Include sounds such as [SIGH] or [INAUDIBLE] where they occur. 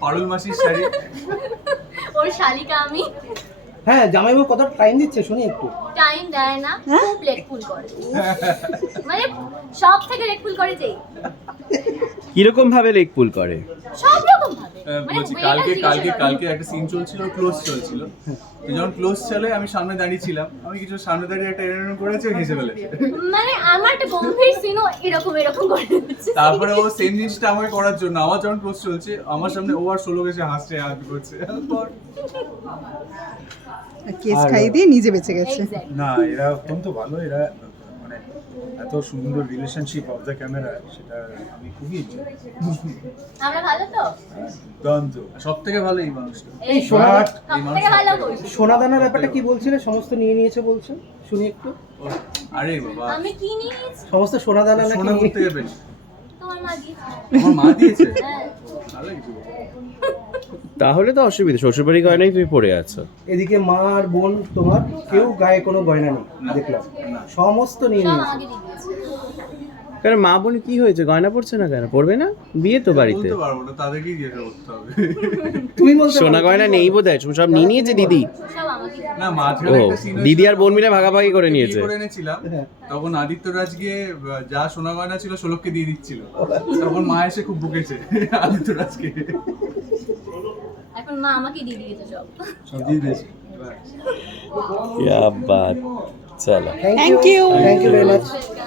পারুল মাসির শাড়ি। [LAUGHS] ওর শালিকা আমি। হ্যাঁ জামাইবাবু কত টাইম দিচ্ছে শুনি একটু। টাইম দেয় না খুব লেটফুল করে। মানে সব থেকে লেটফুল করে যেই। [LAUGHS] কীরকম ভাবে লেট ফুল করে? সব রকম ভাবে আহ, মানে বলছি কালকে কালকে কালকে একটা সিন চলছিল ক্লোজ চলছিল। তো যখন ক্লোজ চলে আমি সামনে দাঁড়িয়ে ছিলাম আমি কিছু সামনে দাঁড়িয়ে একটা এরকম করেছে হেসে ফেলেছে। মানে আমার একটা গম্ভীর সিনও এরকম এরকম করে তারপরে ও সেম জিনিসটা আমাকে করার জন্য আমার যখন ক্লোজ চলছে আমার সামনে ও আর ষোলো গেছে হাসছে হাত করছে। কেস খাইয়ে দিয়ে নিজে বেঁচে গেছে। না এরা অত্যন্ত ভালো এরা মানে এত সুন্দর রিলেশনশিপ অফ দ্য ক্যামেরা সেটা আমি খুবই আমরা ভালো তো? দুর্দান্ত। সব থেকে ভালো এই মানুষটা। এই সোনা But সব থেকে ভালো সোনাদানার ব্যাপারটা কি বলছিলে? সমস্ত নিয়ে নিয়েছে বলছো। শুনি একটু। আরে বাবা। আমি কি নিয়েছি? সমস্ত সোনাদানা নাকি সোনা করতে গেলে তোমার মা দিয়েছে। আমার মা দিয়েছে? হ্যাঁ। [LAUGHS] তাহলে তো অসুবিধা শ্বশুরবাড়ি গয়নাই তুমি পড়ে আছো। এদিকে মা আর বোন তোমার কেউ গায়ে কোনো গয়না নেই দেখলাম। সমস্ত নিয়ে নিয়েছে। কারণ মা বোন কি হয়েছে গয়না পড়ছে না কেন? পড়বে না? বিয়ে তো বাড়িতে। বলতে পারব না তাদেরকেই জিজ্ঞাসা করতে হবে। তুমি বলছো সোনা গয়না নেই বোধ হয় সব নিয়ে নিয়েছে দিদি। না মাঝখানে ও, একটা scene দিদি আর হয়েছিল, বোন মিলে ভাগাভাগি করে বিয়ে নিয়েছে। করে এনেছিলাম হ্যাঁ। তখন আদিত্য রাজ গিয়ে আহ, যা সোনা গয়না ছিল সোলককে দিয়ে দিচ্ছিল [LAUGHS] তখন মা এসে খুব বকেছে [LAUGHS] আদিত্য রাজকে এখন মা আমাকে দিয়ে দিয়েছে সব সব দিয়ে দিয়েছে क्या बात चलो Thank Thank you you. Thank you very much Welcome.